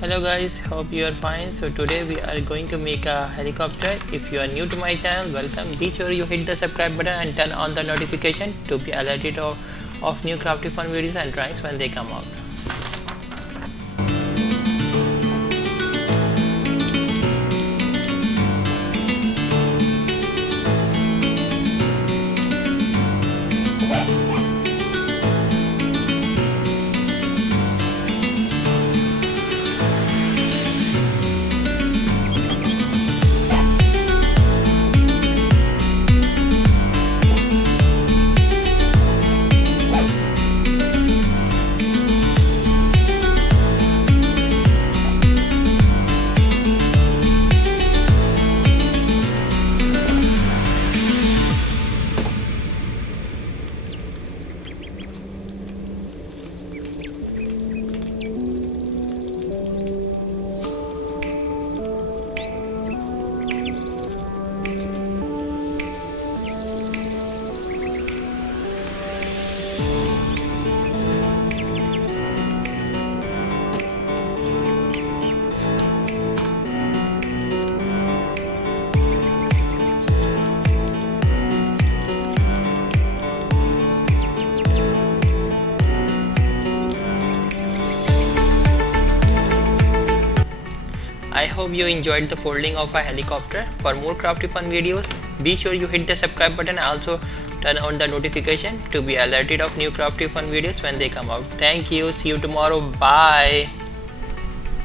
Hello guys, hope you are fine. So today we are going to make a helicopter. If you are new to my channel, welcome. Be sure you hit the subscribe button and turn on the notification to be alerted of new crafty fun videos and drawings when they come out. I hope you enjoyed the folding of a helicopter. For more crafty fun videos, be sure you hit the subscribe button and also turn on the notification to be alerted of new crafty fun videos when they come out. Thank you. See you tomorrow. Bye.